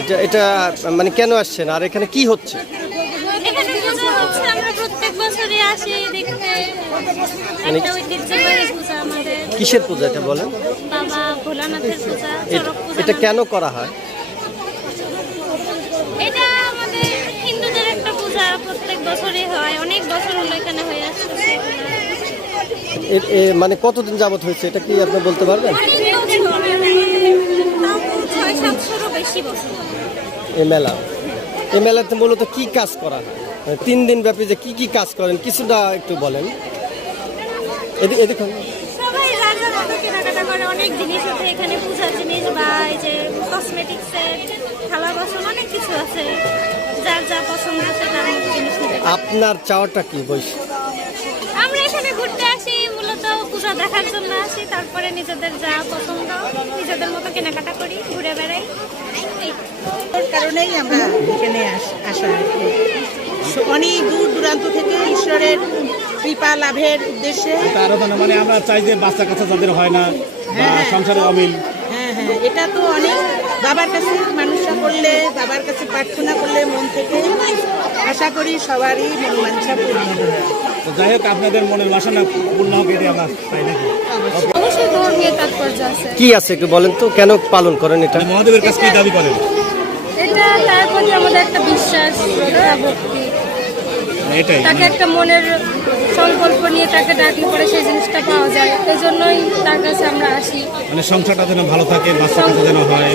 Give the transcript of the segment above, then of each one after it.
এটা এটা মানে কেন আসছেন? আর এখানে কি হচ্ছে? মানে কিসের পূজা এটা বলেন? এটা কেন করা হয়? প্রত্যেক বছরই হয়। অনেক বছর হলো এখানে হয়ে আসছে। মানে কতদিন যাবত হয়েছে? এটা কি আপনি বলতে পারবেন? এই মেলা। এই মেলাতে মূলত কি কাজ করা মানে তিন দিন ব্যাপী যে কি কি কাজ করেন, কিছুটা একটু বলেন। এদি- এদিকে আপনার চাওয়াটা কি বৈশ আমরা এখানে ঘুরতে আসি মূলত পূজা দেখার জন্য আসি তারপরে নিজেদের যা পছন্দ নিজেদের মতো কেনাকাটা করি ঘুরে বেড়াই। এই। কারণেই আমরা এখানে আস- অনেক দূর দূরান্ত থেকে ঈশ্বরের কৃপা লাভের উদ্দেশ্যে। মানে আমরা চাই যে বাচ্চা কাচ্চা যাদের হয় না বা হ্যাঁ। সংসারে অমিল। হ্যাঁ হ্যাঁ এটা তো অনেক বাবার কাছে মানুষরা করলে বাবার কাছে প্রার্থনা করলে মন থেকে। আশা করি সবারই মন বাঞ্ছা পূর্ণ হবে। তো যাই হোক আপনাদের মনের বাসনা পূর্ণ হোক এটি আমরা চাই নাকি? কি আছে একটু বলেন তো কেন পালন করেন এটা? মানে মহাদেবের কাছে কি দাবি করেন? এটা তার প্রতি আমাদের একটা বিশ্বাস ভক্তি। এটাই। তাকে একটা মনের সংকল্প নিয়ে তাকে ডাকলে পরে সেই জিনিসটা পাওয়া যায়। এই জন্যই তার কাছে আমরা আসি। মানে সংসারটা যেন ভালো থাকে বাচ্চা যেন হয়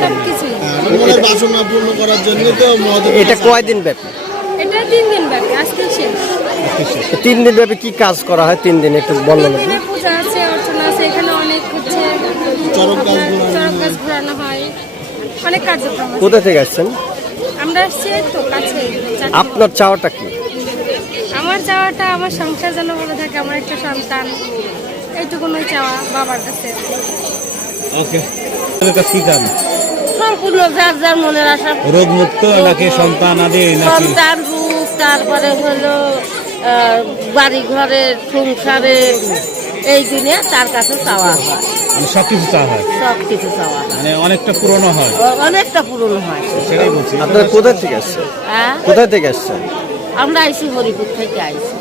মনের বাসনা পূর্ণ করার জন্য তো মহাদেব এটা কয়দিন ব্যাপী? এটা তিন দিন ব্যাপী আজকে শেষ। তিন দিন ব্যাপী কি কাজ করা হয়? তিন দিন একটু পূজা আছে অর্চনা আছে এখানে অনেক হচ্ছে চড়ক গাছ ঘোরানো গাছ ঘোরানো হয় অনেক কার্যক্রম আছে। কোথা থেকে আসছেন? আমরা আসছি এই তো কাছে আপনার চাওয়াটা কি? আমার চাওয়াটা আমার সংসার যেন ভালো থাকে আমার একটা সন্তান এইটুকুনই চাওয়া বাবার কাছে। ওকে কি সম্পূর্ণ যার যার মনের আশা। রোগ মুক্ত নাকি সন্তান আদি নাকি? সন্তান তারপরে হলো বাড়ি ঘরের সংসারে এই দিনে তার কাছে চাওয়া হয়। মানে সব কিছু চাওয়া হয়? সব কিছু চাওয়া হয়। মানে অনেকটা পুরনো হয়? অনেকটা হয়। সেটাই বলছি। আপনারা কোথা থেকে আসছেন? হ্যাঁ? কোথা থেকে আসছেন? আমরা আইসি হরিপুর থেকে আইসি।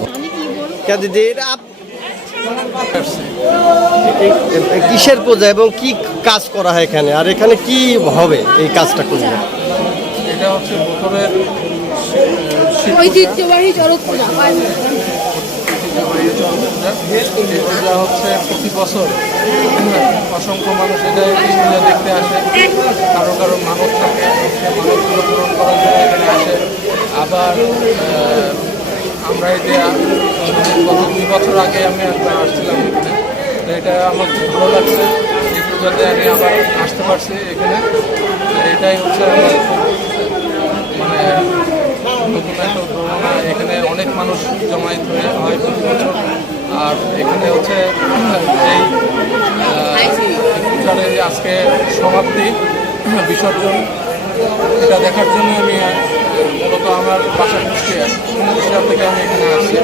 কে দিদি এটা কিসের পূজা এবং কি কাজ করা হয় এখানে? আর এখানে কি হবে এই কাজটা করলে? এটা হচ্ছে বোতলের পূজা হচ্ছে প্রতি বছর অসংখ্য মানুষ এটা পূজা দেখতে আসে। কারও কারও মানত থাকে সে মানতগুলো পূরণ করার জন্য এখানে আসে। আবার আমরা আহ, গত দুই বছর আগে আমি একবার আসছিলাম এখানে। এটা আমার খুব ভালো লাগছে এই পূজাতে আমি আবার আসতে পারছি এখানে। এটাই হচ্ছে আমার মানে এখানে অনেক মানুষ জমায়েত হয়ে হয় প্রতি বছর। আর এখানে হচ্ছে, যেই এই এই আজকে সমাপ্তি, বিসর্জন, এটা দেখার জন্য আমি মূলত আমার বাসা কুষ্টিয়া থেকে আমি এখানে আসি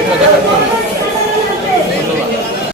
এটা দেখার জন্য।